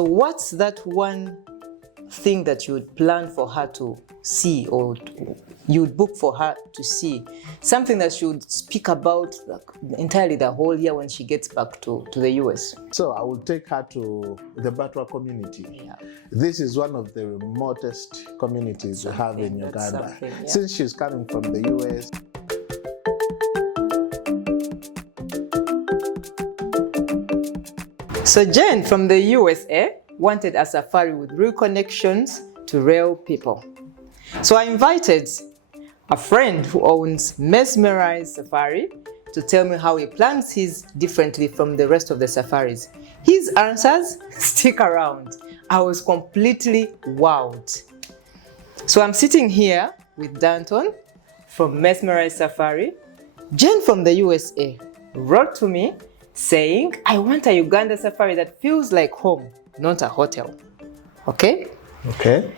So what's that one thing that you would plan for her to see, or you would book for her to see? Something that she would speak about entirely the whole year when she gets back to the US. So I will take her to the Batwa community. Yeah. This is one of the remotest communities we have in Uganda. Since she's coming from the US. So Jen from the USA wanted a safari with real connections to real people. So I invited a friend who owns Mesmerized Safari to tell me how he plans his differently from the rest of the safaris. His answers, stick around. I was completely wowed. So I'm sitting here with Danton from Mesmerized Safari. Jen from the USA wrote to me saying, I want a Uganda safari that feels like home, not a hotel. Okay? Okay.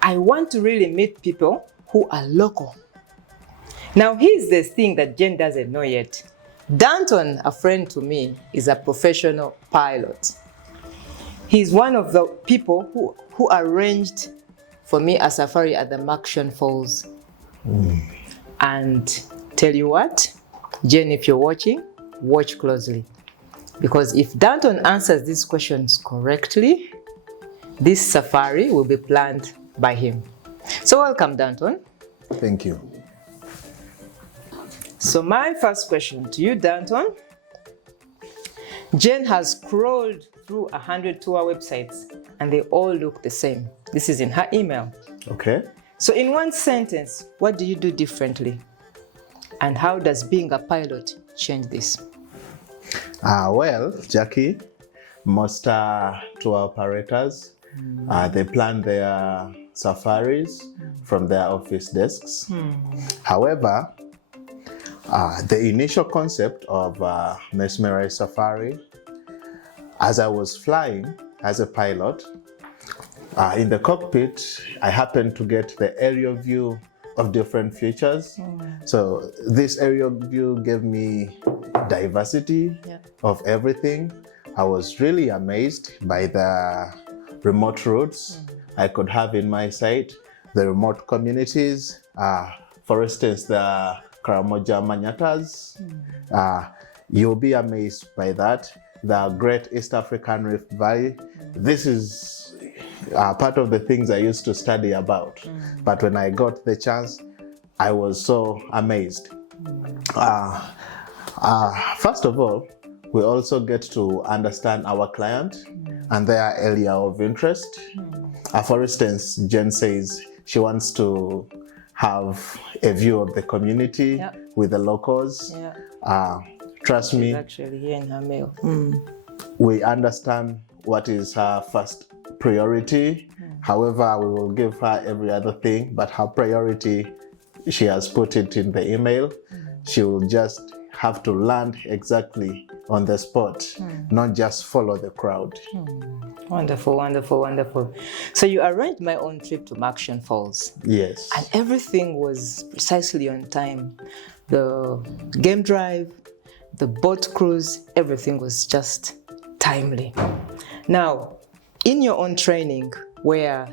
I want to really meet people who are local. Now, here's the thing that Jen doesn't know yet. Danton, a friend to me, is a professional pilot. He's one of the people who arranged for me a safari at the Murchison Falls. And tell you what, Jen, if you're watching, watch closely. Because if Danton answers these questions correctly, this safari will be planned by him. So welcome, Danton. Thank you. So my first question to you, Danton. Jen has scrolled through 100 tour websites and they all look the same. This is in her email. Okay. So in one sentence, what do you do differently? And how does being a pilot change this? Well, Jackie, most tour operators, they plan their safaris from their office desks. However, the initial concept of Mesmerized Safari, as I was flying as a pilot, in the cockpit, I happened to get the aerial view of different features. So this aerial view gave me diversity of everything. I was really amazed by the remote routes I could have in my sight, the remote communities, for instance, the Karamoja Manyatas. You'll be amazed by that. The Great East African Rift Valley. This is part of the things I used to study about. But when I got the chance, I was so amazed. First of all, we also get to understand our client and their area of interest. For instance, Jen says she wants to have a view of the community with the locals. Trust me, Actually, here in her mail. we understand what is her first priority. However, we will give her every other thing, but her priority, she has put it in the email. She will just have to land exactly on the spot, not just follow the crowd. Wonderful, wonderful, wonderful. So you arranged my own trip to Murchison Falls. Yes. And everything was precisely on time. The game drive, the boat cruise, everything was just timely. Now, in your own training, where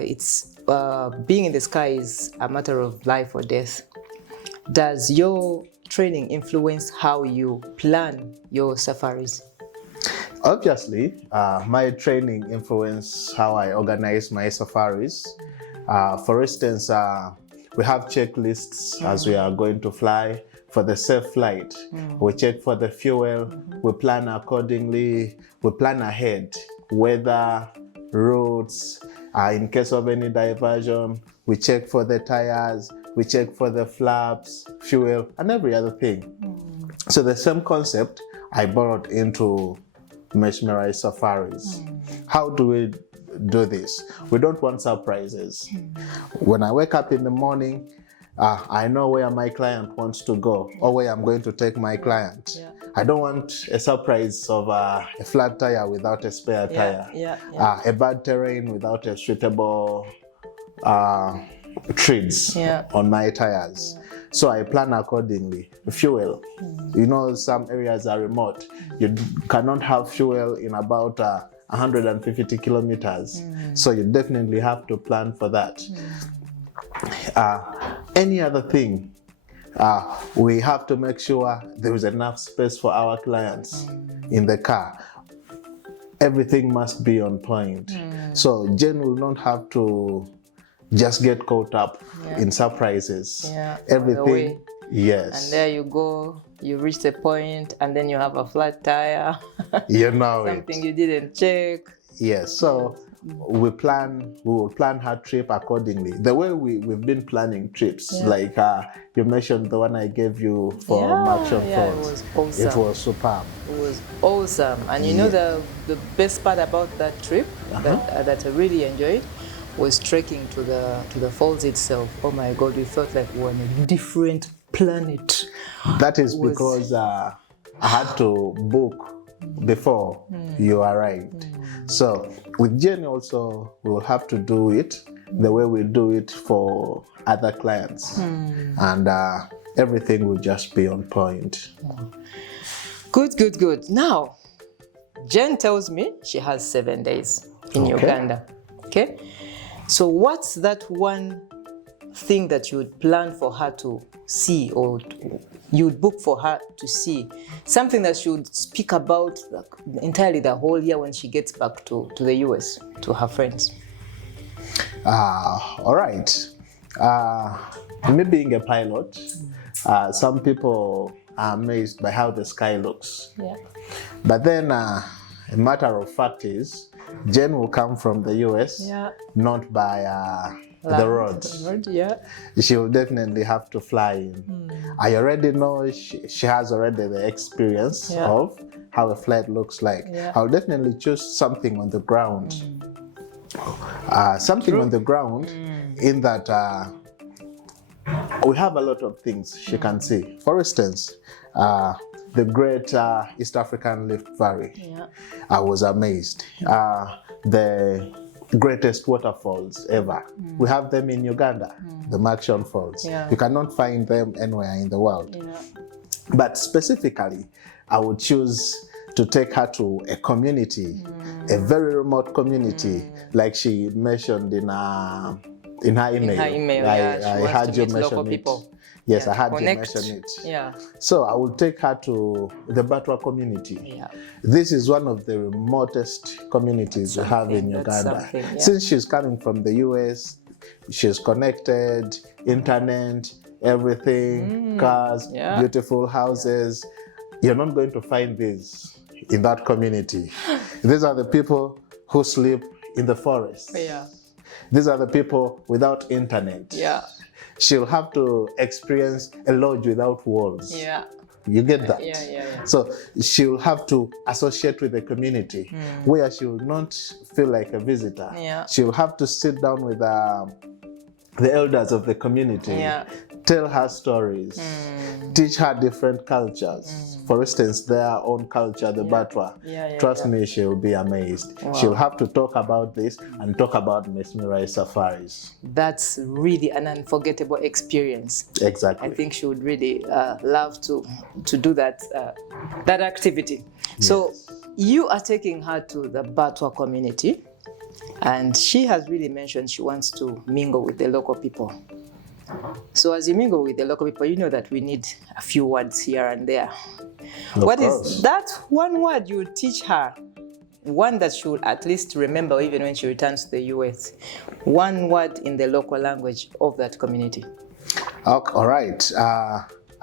it's being in the sky is a matter of life or death, does your training influence how you plan your safaris? Obviously, my training influences how I organize my safaris. For instance, we have checklists as we are going to fly. For the safe flight, we check for the fuel, we plan accordingly, we plan ahead, weather, routes, in case of any diversion, we check for the tires, we check for the flaps, fuel, and every other thing. So the same concept I borrowed into Mesmerized Safaris. How do we do this? We don't want surprises. When I wake up in the morning, I know where my client wants to go or where I'm going to take my client. I don't want a surprise of a flat tire without a spare tire, a bad terrain without a suitable treads on my tires. So I plan accordingly. Fuel, you know, some areas are remote. You cannot have fuel in about 150 kilometers. So you definitely have to plan for that. Any other thing, we have to make sure there is enough space for our clients in the car. Everything must be on point. So Jen will not have to just get caught up in surprises. Everything, yes. And there you go, you reach the point and then you have a flat tire. You know something you didn't check. Yes, so we will plan her trip accordingly. The way we've been planning trips, like you mentioned the one I gave you for Murchison Falls. It was awesome. It was superb. It was awesome. And you know the best part about that trip that I really enjoyed was trekking to the falls itself. Oh my God, we felt like we were on a different planet. That is because I had to book before you arrived. So with Jenny also, we will have to do it the way we do it for other clients. And everything will just be on point. Good. Now, Jen tells me she has 7 days in Uganda. Okay? So what's that one thing that you would plan for her to see, or you would book for her to see? Something that she would speak about entirely the whole year when she gets back to the US, to her friends. All right. Me being a pilot, some people are amazed by how the sky looks. But then a matter of fact is, Jen will come from the US, not by the roads. She will definitely have to fly in. I already know she has already the experience of how a flight looks like. I'll definitely choose something on the ground. Something on the ground in that we have a lot of things she can see. For instance, the great East African Rift Valley. I was amazed. The greatest waterfalls ever. We have them in Uganda, the Murchison Falls. You cannot find them anywhere in the world. But specifically, I would choose to take her to a community, a very remote community, like she mentioned in her email. I heard you mention it. Yes, I had you mention it. So I will take her to the Batwa community. This is one of the remotest communities we have in Uganda. Since she's coming from the US, she's connected, internet, everything, cars, beautiful houses. You're not going to find this in that community. These are the people who sleep in the forest. These are the people without internet. She'll have to experience a lodge without walls. You get that? So she'll have to associate with the community where she will not feel like a visitor. She'll have to sit down with the elders of the community, tell her stories, teach her different cultures. For instance, their own culture, the Batwa. Trust me, she'll be amazed. She'll have to talk about this and talk about Mesmerized Safaris. That's really an unforgettable experience. Exactly. I think she would really love to do that activity. So you are taking her to the Batwa community, and she has really mentioned she wants to mingle with the local people. So as you mingle with the local people, you know that we need a few words here and there. What is that one word you would teach her? One that she would at least remember even when she returns to the US. One word in the local language of that community. All right.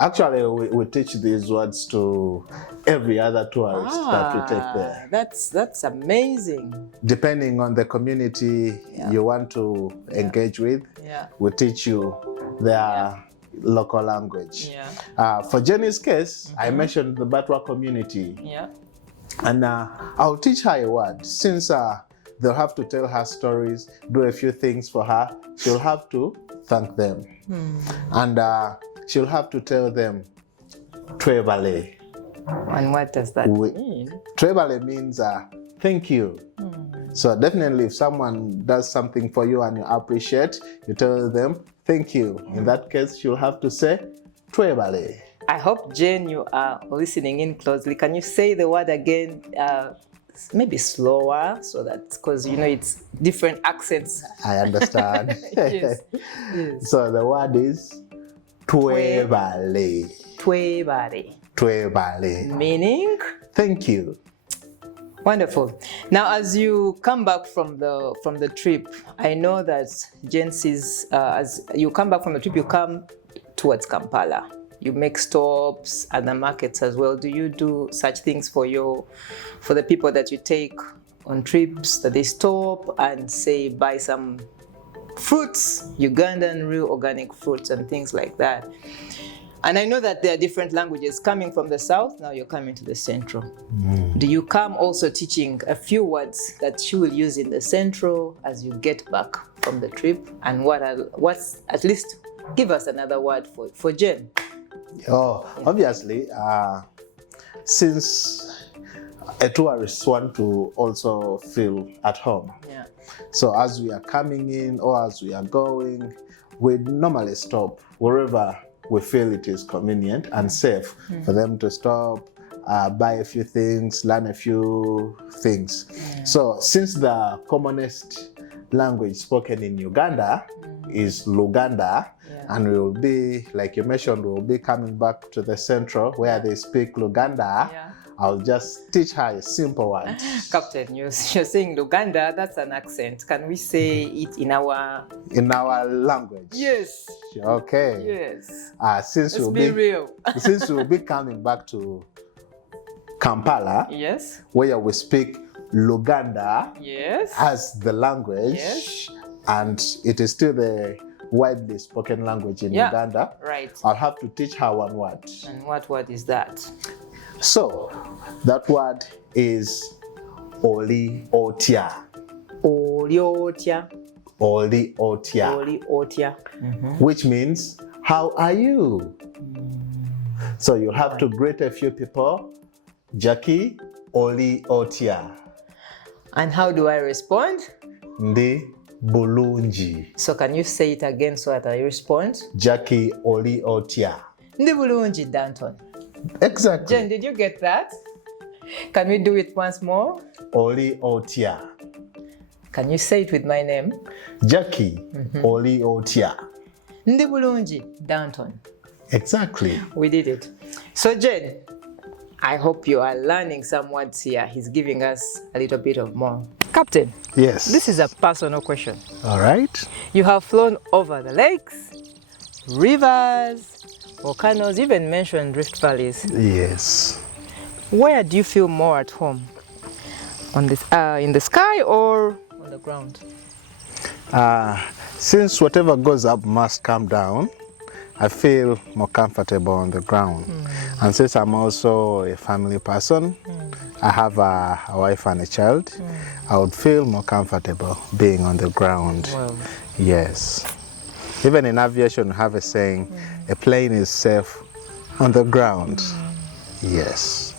Actually, we teach these words to every other tourist that we take there. That's amazing. Depending on the community you want to engage with, we teach you their local language. For Jenny's case, I mentioned the Batwa community. And I'll teach her a word. Since they'll have to tell her stories, do a few things for her, she'll have to thank them. And she'll have to tell them Twebale. And what does that mean? Twebale means thank you. So definitely if someone does something for you and you appreciate, you tell them thank you. In that case, she'll have to say Twebale. I hope, Jane, you are listening in closely. Can you say the word again maybe slower, so that because it's different accents. I understand. Yes. So the word is twebale. Twebale. Twebale. Meaning? Thank you. Wonderful. Now, as you come back from the trip, I know that Jen says, as you come back from the trip, you come towards Kampala. You make stops at the markets as well. Do you do such things for the people that you take on trips, that they stop and say buy some fruits, Ugandan real organic fruits and things like that? And I know that there are different languages coming from the south. Now you're coming to the central. Do you come also teaching a few words that you will use in the central as you get back from the trip? And what's at least give us another word for Jen? Oh, obviously, since a tourist want to also feel at home. Yeah. So as we are coming in or as we are going, we normally stop wherever we feel it is convenient and safe for them to stop, buy a few things, learn a few things. Yeah. So since the commonest language spoken in Uganda is Luganda, and we will be, like you mentioned, we will be coming back to the central where they speak Luganda. Yeah. I'll just teach her a simple word. Captain, you're saying Luganda, that's an accent. Can we say it in our language? Yes. Okay. Yes. Since Let's be real. Since we'll be coming back to Kampala, yes, where we speak Luganda, yes, as the language, yes, and it is still the widely spoken language in Uganda. Right. I'll have to teach her one word. And what word is that? So that word is Oli-otia. Oli-otia. Oli-otia. Oli-otia. Which means, how are you? So you'll have to greet a few people. Jackie, Oli-otia. And how do I respond? Ndi bulungi. So can you say it again so that I respond? Jackie, Oli-otia. Ndi bulungi, Danton. Exactly. Jen, did you get that? Can we do it once more? Oli-otia. Can you say it with my name? Jackie, Oli-otia. Ndi bulungi, Danton. Exactly. We did it. So Jen, I hope you are learning some words here. He's giving us a little bit of more. Captain. Yes. This is a personal question. All right. You have flown over the lakes, rivers, volcanoes, even mentioned rift valleys. Yes. Where do you feel more at home? On this, in the sky or on the ground? Since whatever goes up must come down, I feel more comfortable on the ground. And since I'm also a family person, I have a wife and a child, I would feel more comfortable being on the ground. Wow. Yes. Even in aviation, we have a saying, a plane is safe on the ground. Yes.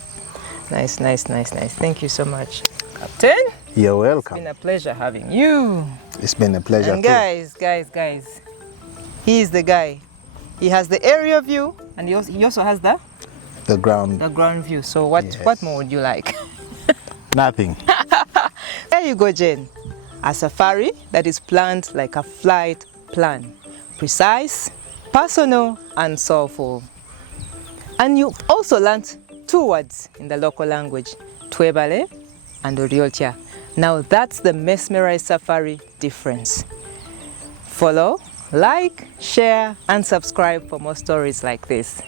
Nice, nice, nice, nice. Thank you so much, Captain. You're welcome. It's been a pleasure having you. It's been a pleasure and too. Guys, he is the guy. He has the area view, and he also has the ground view. So what more would you like? Nothing. There you go, Jen. A safari that is planned like a flight plan. Precise, personal, and soulful. And you also learned 2 words in the local language, Twebale and Oli-otia. Now that's the Mesmerized Safari difference. Follow, like, share, and subscribe for more stories like this.